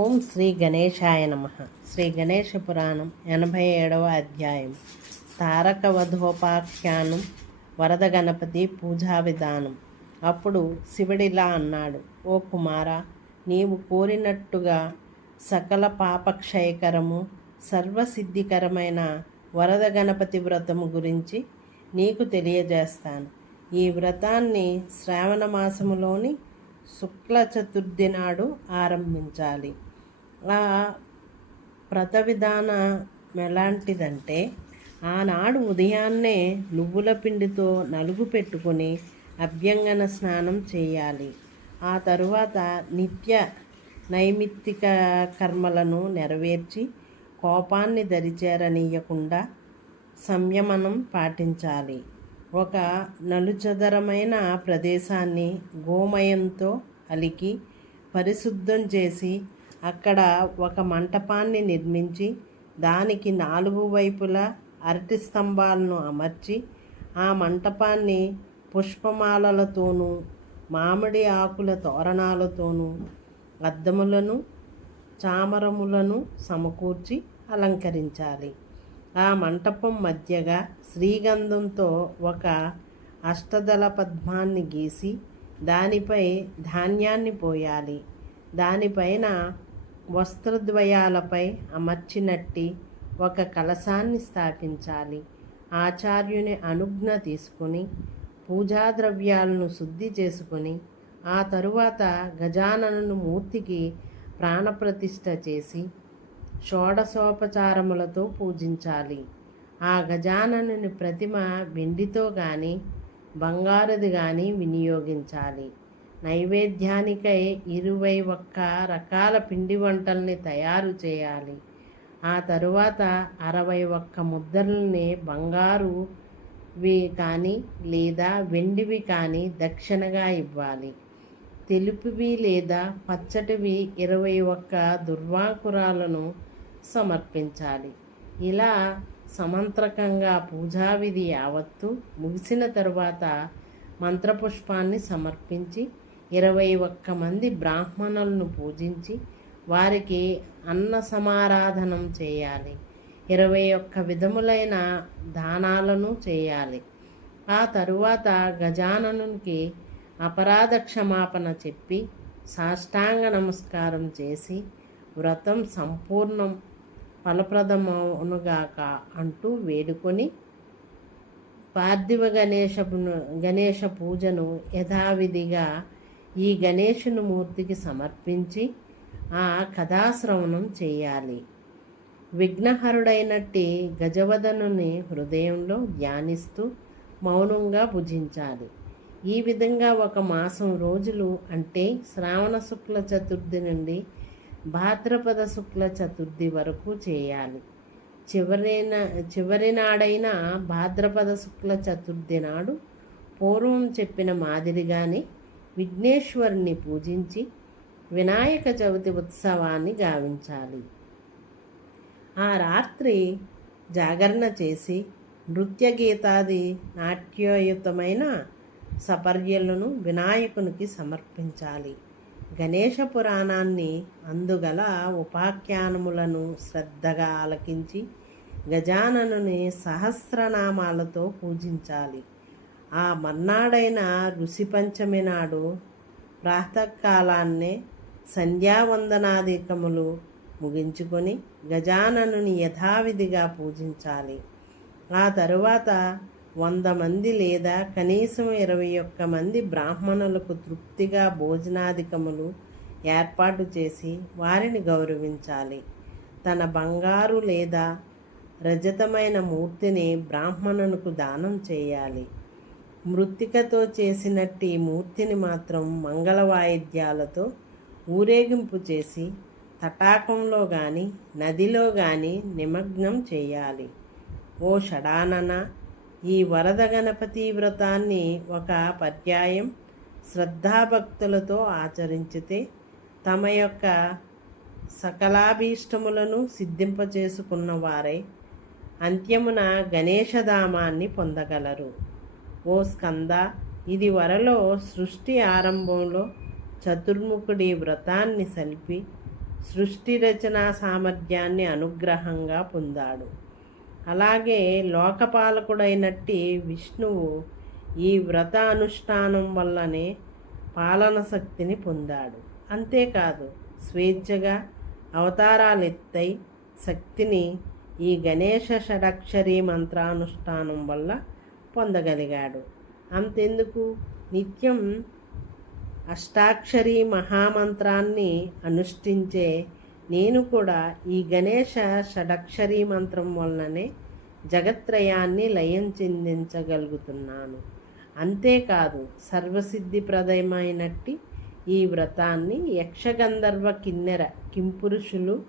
ఓం శ్రీ గణేశాయ నమ. శ్రీ గణేశ పురాణం ఎనభై ఏడవ అధ్యాయం. తారక వధోపాఖ్యానం వరద గణపతి పూజా విధానం. అప్పుడు శివుడిలా అన్నాడు ఓ కుమార నీవు కోరినట్టుగా సకల పాపక్షయకరము సర్వసిద్ధికరమైన వరద గణపతి వ్రతము గురించి నీకు తెలియజేస్తాను. ఈ వ్రతాన్ని శ్రావణ మాసములోని శుక్ల చతుర్థి నాడు ఆరంభించాలి. ఆ వ్రత విధానం ఎలాంటిదంటే ఆనాడు ఉదయాన్నే నువ్వుల పిండితో నలుగు పెట్టుకొని అభ్యంగన స్నానం చేయాలి. ఆ తరువాత నిత్య నైమిత్తిక కర్మలను నెరవేర్చి కోపాన్ని దరిచేరనీయకుండా సంయమనం పాటించాలి. ఒక నలుచదరమైన ప్రదేశాన్ని గోమయంతో అలికి పరిశుద్ధం చేసి అక్కడ ఒక మంటపాన్ని నిర్మించి దానికి నాలుగు వైపులా అరటి స్తంభాలను అమర్చి ఆ మంటపాన్ని పుష్పమాలలతోనూ మామిడి ఆకుల తోరణాలతోనూ అద్దములను చామరములను సమకూర్చి అలంకరించాలి. ఆ మంటపం మధ్యగా శ్రీగంధంతో ఒక అష్టదళ పద్మాన్ని గీసి దానిపై ధాన్యాన్ని పోయాలి. దానిపైన వస్త్రద్వయాలపై అమర్చినట్టి ఒక కలశాన్ని స్థాపించాలి. ఆచార్యుని అనుజ్ఞ తీసుకుని పూజా ద్రవ్యాలను శుద్ధి చేసుకుని ఆ తరువాత గజానను మూర్తికి ప్రాణప్రతిష్ఠ చేసి షోడశోపచారములతో పూజించాలి. ఆ గజాననుని ప్రతిమ వెండితో కానీ బంగారుది కానీ వినియోగించాలి. నైవేద్యానికై ఇరవై ఒక్క రకాల పిండి వంటల్ని తయారు చేయాలి. ఆ తరువాత అరవై ఒక్క ముద్రల్ని బంగారువి కానీ లేదా వెండివి కానీ దక్షిణగా ఇవ్వాలి. తెలుపువి లేదా పచ్చటివి ఇరవై ఒక్క దుర్వాకురాలను సమర్పించాలి. ఇలా సమంత్రకంగా పూజావిధి యావత్తు ముగిసిన తరువాత మంత్రపుష్పాన్ని సమర్పించి ఇరవై ఒక్క మంది బ్రాహ్మణులను పూజించి వారికి అన్న సమారాధనం చేయాలి. ఇరవై ఒక్క విధములైన దానాలను చేయాలి. ఆ తరువాత గజాననునికి అపరాధ క్షమాపణ చెప్పి సాష్టాంగ నమస్కారం చేసి వ్రతం సంపూర్ణం ఫలప్రదమవునుగాక అంటూ వేడుకొని పార్థివ గణేశపును గణేశ పూజను యథావిధిగా ఈ గణేశుని మూర్తికి సమర్పించి ఆ కథాశ్రవణం చేయాలి. విఘ్నహరుడైనట్టి గజవదనుని హృదయంలో ధ్యానిస్తూ మౌనంగా భుజించాలి. ఈ విధంగా ఒక మాసం రోజులు అంటే శ్రావణ శుక్ల చతుర్థి నుండి భాద్రపద శుక్ల చతుర్థి వరకు చేయాలి. చివరిన చివరి నాడైన భాద్రపద శుక్ల చతుర్థి నాడు పూర్వం చెప్పిన మాదిరిగానే విఘ్నేశ్వరుని పూజించి వినాయక చవితి ఉత్సవాన్ని గావించాలి. ఆ రాత్రి జాగరణ చేసి నృత్య గీతాది నాట్యోయుతమైన సపర్యలను వినాయకునికి సమర్పించాలి. గణేష పురాణాన్ని అందుగల ఉపాఖ్యానములను శ్రద్ధగా ఆలకించి గజాననుని సహస్రనామాలతో పూజించాలి. ఆ మర్నాడైన ఋషి పంచమి నాడు ప్రాతకాలాన్నే సంధ్యావందనాధికములు ముగించుకొని గజాననుని యథావిధిగా పూజించాలి. ఆ తరువాత వంద మంది లేదా కనీసం ఇరవై ఒక్క మంది బ్రాహ్మణులకు తృప్తిగా భోజనాధికములు ఏర్పాటు చేసి వారిని గౌరవించాలి. తన బంగారు లేదా రజతమైన మూర్తిని బ్రాహ్మణునికి దానం చేయాలి. మృత్తికతో చేసినట్టి మూర్తిని మాత్రం మంగళ వాయిద్యాలతో ఊరేగింపు చేసి తటాకంలో కానీ నదిలో కానీ నిమగ్నం చేయాలి. ఓ షడానన ఈ వరద గణపతి వ్రతాన్ని ఒక పర్యాయం శ్రద్ధాభక్తులతో ఆచరించితే తమ యొక్క సకలాభీష్టములను సిద్ధింపచేసుకున్న వారై అంత్యమున గణేశధామాన్ని పొందగలరు. ఓ స్కంద ఇది వరలో సృష్టి ఆరంభంలో చతుర్ముఖుడి వ్రతాన్ని సల్పి సృష్టి రచనా సామర్థ్యాన్ని అనుగ్రహంగా పొందాడు. అలాగే లోకపాలకుడైనట్టి విష్ణువు ఈ వ్రత అనుష్ఠానం వల్లనే పాలన శక్తిని పొందాడు. అంతేకాదు స్వేచ్ఛగా అవతారాలెత్తై శక్తిని ఈ గణేష షడక్షరి మంత్రానుష్ఠానం వల్ల పొందగలిగాడు. అంతెందుకు? నిత్యం అష్టాక్షరి మహామంత్రాన్ని అనుష్ఠించే నేను కూడా ఈ గణేష షడక్షరి మంత్రం వలననే జగత్రయాన్ని లయం చెందించగలుగుతున్నాను. అంతేకాదు సర్వసిద్ధిప్రదమైనట్టి ఈ వ్రతాన్ని యక్షగంధర్వ కిన్నెర కింపురుషులు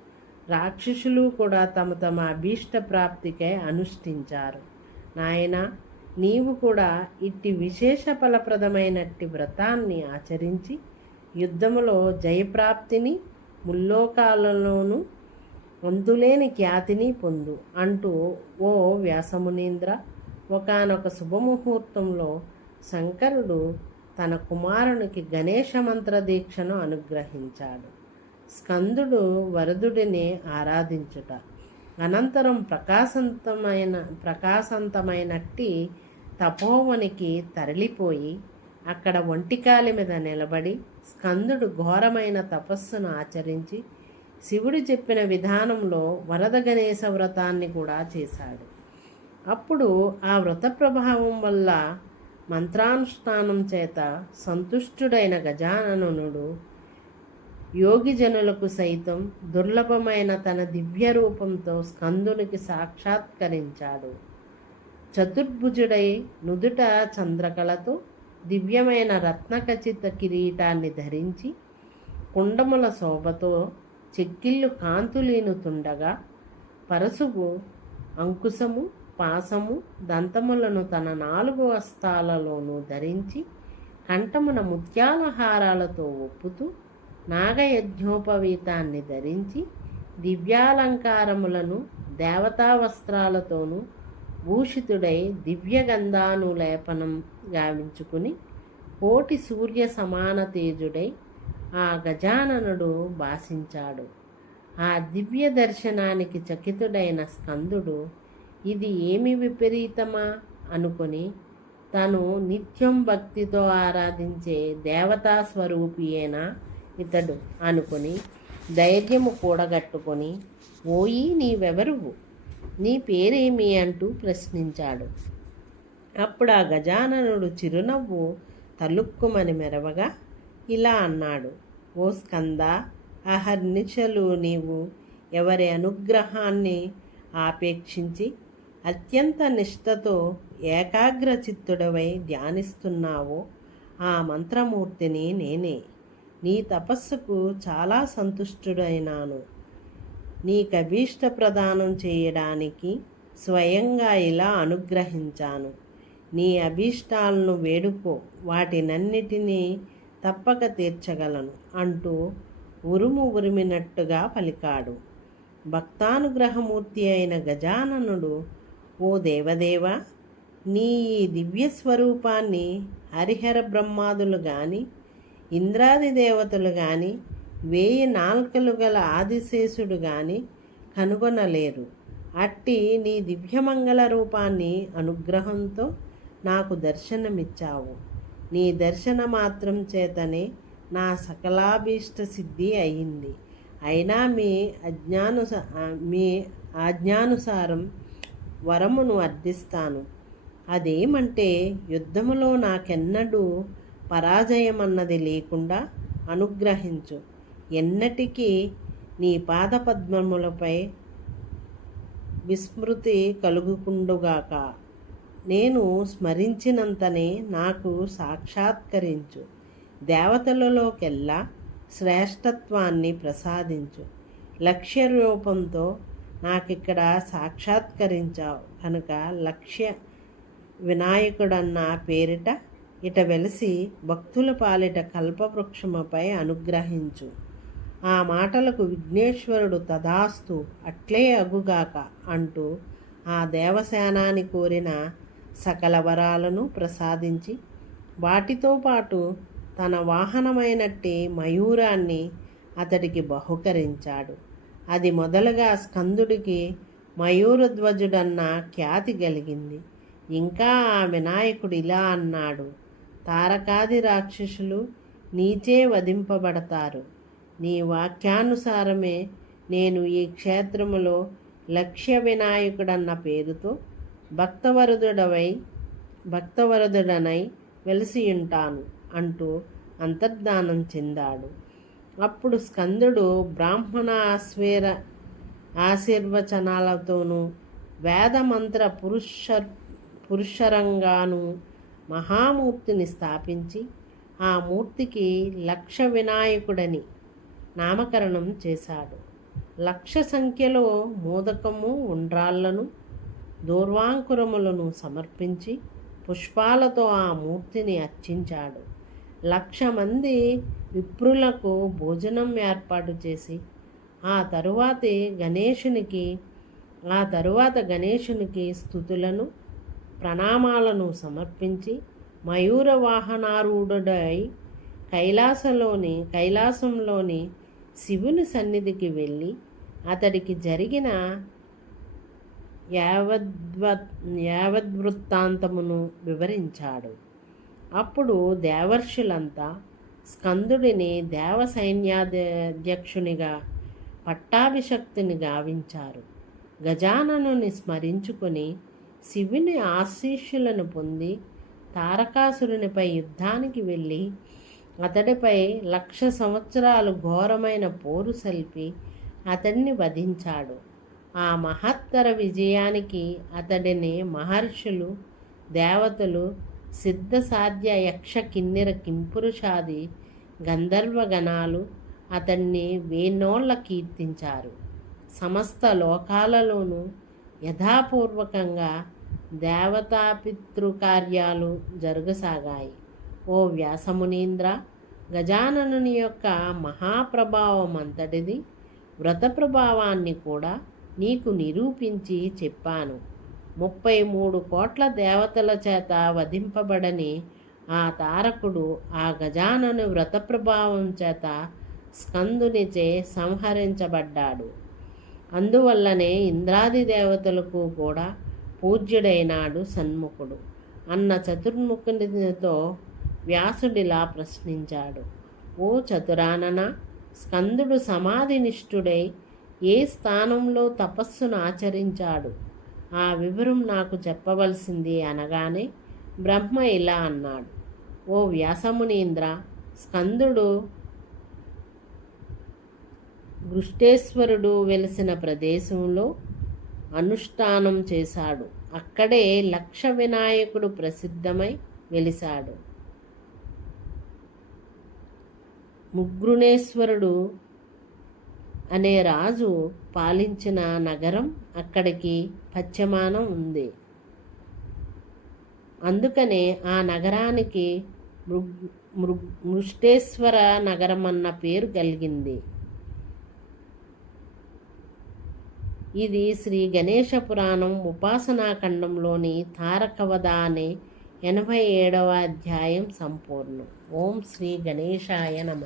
రాక్షసులు కూడా తమ తమ అభీష్ట ప్రాప్తికై అనుష్ఠించారు. నాయన నీవు కూడా ఇట్టి విశేష ఫలప్రదమైనట్టి వ్రతాన్ని ఆచరించి యుద్ధములో జయప్రాప్తిని ముల్లోకాలలోనూ అందులేని ఖ్యాతిని పొందు. అంటూ ఓ వ్యాసమునీంద్ర ఒకనొక శుభముహూర్తంలో శంకరుడు తన కుమారునికి గణేశ మంత్ర దీక్షను అనుగ్రహించాడు. స్కందుడు వరదుడిని ఆరాధించుట. అనంతరం ప్రకాశంతమైన ప్రకాశంతమైనట్టి తపోవనికి తరలిపోయి అక్కడ ఒంటికాలి మీద నిలబడి స్కందుడు ఘోరమైన తపస్సును ఆచరించి శివుడు చెప్పిన విధానంలో వరద గణేశ వ్రతాన్ని కూడా చేశాడు. అప్పుడు ఆ వ్రత ప్రభావం వల్ల మంత్రానుష్ఠానం చేత సంతుష్టుడైన గజాననుడు యోగిజనులకు సైతం దుర్లభమైన తన దివ్య రూపంతో స్కందునికి సాక్షాత్కరించాడు. చతుర్భుజుడై నుదుట చంద్రకళతో దివ్యమైన రత్నఖచిత కిరీటాన్ని ధరించి కుండముల శోభతో చెక్కిళ్ళు కాంతులీనుతుండగా పరశువు అంకుశము పాసము దంతములను తన నాలుగు హస్తాలలోనూ ధరించి కంఠమున ముత్యాల హారాలతో ఒప్పుతూ నాగయజ్ఞోపవీతాన్ని ధరించి దివ్యాలంకారములను దేవతా వస్త్రాలతోనూ భూషితుడై దివ్యగంధానులేపనం గావించుకుని కోటి సూర్య సమాన తేజుడై ఆ గజాననుడు భాషించాడు ఆ దివ్య దర్శనానికి చకితుడైన స్కందుడు ఇది ఏమి విపరీతమా అనుకొని తను నిత్యం భక్తితో ఆరాధించే దేవతా స్వరూపియేనా ఇతడు అనుకుని ధైర్యము కూడగట్టుకొని ఓయి నీవెవరువు? నీ పేరేమి? అంటూ ప్రశ్నించాడు. అప్పుడు ఆ గజాననుడు చిరునవ్వు తలుక్కుమని మెరవగా ఇలా అన్నాడు. ఓ స్కంద అహర్నిశలు నీవు ఎవరి అనుగ్రహాన్ని ఆపేక్షించి అత్యంత నిష్ఠతో ఏకాగ్రచిత్తుడవై ధ్యానిస్తున్నావో ఆ మంత్రమూర్తిని నేనే. నీ తపస్సుకు చాలా సంతుష్టుడైనాను. నీకభీష్ట ప్రదానం చేయడానికి స్వయంగా ఇలా అనుగ్రహించాను. నీ అభీష్టాలను వేడుకో వాటినన్నిటినీ తప్పక తీర్చగలను అంటూ ఉరుము ఉరిమినట్టుగా పలికాడు. భక్తానుగ్రహమూర్తి అయిన గజాననుడు ఓ దేవదేవ నీ ఈ దివ్య స్వరూపాన్ని హరిహర బ్రహ్మాదులు గాని ఇంద్రాది దేవతలు గాని వేయి నాల్కలు గల ఆదిశేషుడు గాని కనుగొనలేరు. అట్టి నీ దివ్యమంగళ రూపాన్ని అనుగ్రహంతో నాకు దర్శనమిచ్చావు. నీ దర్శన మాత్రం చేతనే నా సకలాభీష్ట సిద్ధి అయింది. అయినా మీ అజ్ఞానుస మీ ఆజ్ఞానుసారం వరమును అర్థిస్తాను. అదేమంటే యుద్ధములో నాకెన్నడూ పరాజయమన్నది లేకుండా అనుగ్రహించు. ఎన్నటికీ నీ పాదపద్మములపై విస్మృతి కలుగుకుండుగాక. నేను స్మరించినంతనే నాకు సాక్షాత్కరించు. దేవతలలోకెల్లా శ్రేష్టత్వాన్ని ప్రసాదించు. లక్ష్య రూపంతో నాకిక్కడ సాక్షాత్కరించావు. కనుక లక్ష్య వినాయకుడన్న పేరిట ఇట వెలిసి భక్తుల పాలిట కల్పవృక్షముపై అనుగ్రహించు. ఆ మాటలకు విఘ్నేశ్వరుడు తదాస్తు అట్లే అగుగాక అంటూ ఆ దేవసేనాని కోరిన సకల వరాలను ప్రసాదించి వాటితో పాటు తన వాహనమైనట్టి మయూరాన్ని అతడికి బహుకరించాడు. అది మొదలుగా స్కందుడికి మయూరధ్వజుడన్న ఖ్యాతి కలిగింది. ఇంకా ఆ వినాయకుడు ఇలా అన్నాడు తారకాది రాక్షసులు నీచే వధింపబడతారు. నీ వాక్యానుసారమే నేను ఈ క్షేత్రములో లక్ష్య వినాయకుడన్న పేరుతో భక్తవరుదుడవై భక్తవరదుడనై వెలసియుంటాను అంటూ అంతర్ధానం చెందాడు. అప్పుడు స్కందుడు బ్రాహ్మణ ఆశ్వేర ఆశీర్వచనాలతోనూ వేదమంత్ర పురుష పురుషరంగాను మహామూర్తిని స్థాపించి ఆ మూర్తికి లక్ష వినాయకుడని నామకరణం చేశాడు. లక్ష సంఖ్యలో మోదకము ఉండ్రాళ్ళను దూర్వాంకురములను సమర్పించి పుష్పాలతో ఆ మూర్తిని అర్చించాడు. లక్ష మంది విప్రులకు భోజనం ఏర్పాటు చేసి ఆ తరువాతి గణేశునికి ఆ తరువాత గణేశునికి స్థుతులను ప్రణామాలను సమర్పించి మయూర వాహనారూఢుడై కైలాసలోని కైలాసంలోని శివుని సన్నిధికి వెళ్ళి అతడికి జరిగిన యావద్వ యావద్వృత్తాంతమును వివరించాడు. అప్పుడు దేవర్షులంతా స్కందుడిని దేవ సైన్యాధ్యక్షునిగా పట్టాభిషక్తిని గావించారు. గజాననుని స్మరించుకొని శివుని ఆశీస్సులను పొంది తారకాసురునిపై యుద్ధానికి వెళ్ళి అతడిపై లక్ష సంవత్సరాలు ఘోరమైన పోరు సల్పి అతన్ని వధించాడు. ఆ మహత్తర విజయానికి అతడిని మహర్షులు దేవతలు సిద్ధసాధ్య యక్ష కిన్నెర కింపురుషాది గంధర్వగణాలు అతన్ని వేనోళ్ళ కీర్తించారు. సమస్త లోకాలలోనూ యథాపూర్వకంగా దేవతాపితృకార్యాలు జరగసాగాయి. ఓ వ్యాసమునీంద్ర గజాననుని యొక్క మహాప్రభావం అంతటిది వ్రత ప్రభావాన్ని కూడా నీకు నిరూపించి చెప్పాను. ముప్పై మూడు కోట్ల దేవతల చేత వధింపబడని ఆ తారకుడు ఆ గజానను వ్రత ప్రభావం చేత స్కందునిచే సంహరించబడ్డాడు. అందువల్లనే ఇంద్రాది దేవతలకు కూడా పూజ్యుడైనాడు సన్ముఖుడు. అన్న చతుర్ముఖునితో వ్యాసుడిలా ప్రశ్నించాడు. ఓ చతురానన స్కందుడు సమాధినిష్ఠుడై ఏ స్థానంలో తపస్సును ఆచరించాడు? ఆ వివరం నాకు చెప్పవలసింది అనగానే బ్రహ్మ ఇలా అన్నాడు. ఓ వ్యాసమునీంద్ర స్కందుడు గృష్టేశ్వరుడు వెలిసిన ప్రదేశంలో అనుష్ఠానం చేశాడు. అక్కడే లక్ష వినాయకుడు ప్రసిద్ధమై వెలిశాడు. ముగ్రుణేశ్వరుడు అనే రాజు పాలించిన నగరం అక్కడికి పశ్చిమానం ఉంది. అందుకనే ఆ నగరానికి మృగ్ మృగ్ మృష్టేశ్వర నగరం అన్న పేరు కలిగింది. ఇది శ్రీ గణేష పురాణం ఉపాసనాఖండంలోని తారకవద అనే ఎనభై ఏడవ అధ్యాయం సంపూర్ణం. ఓం శ్రీ గణేశాయ నమ.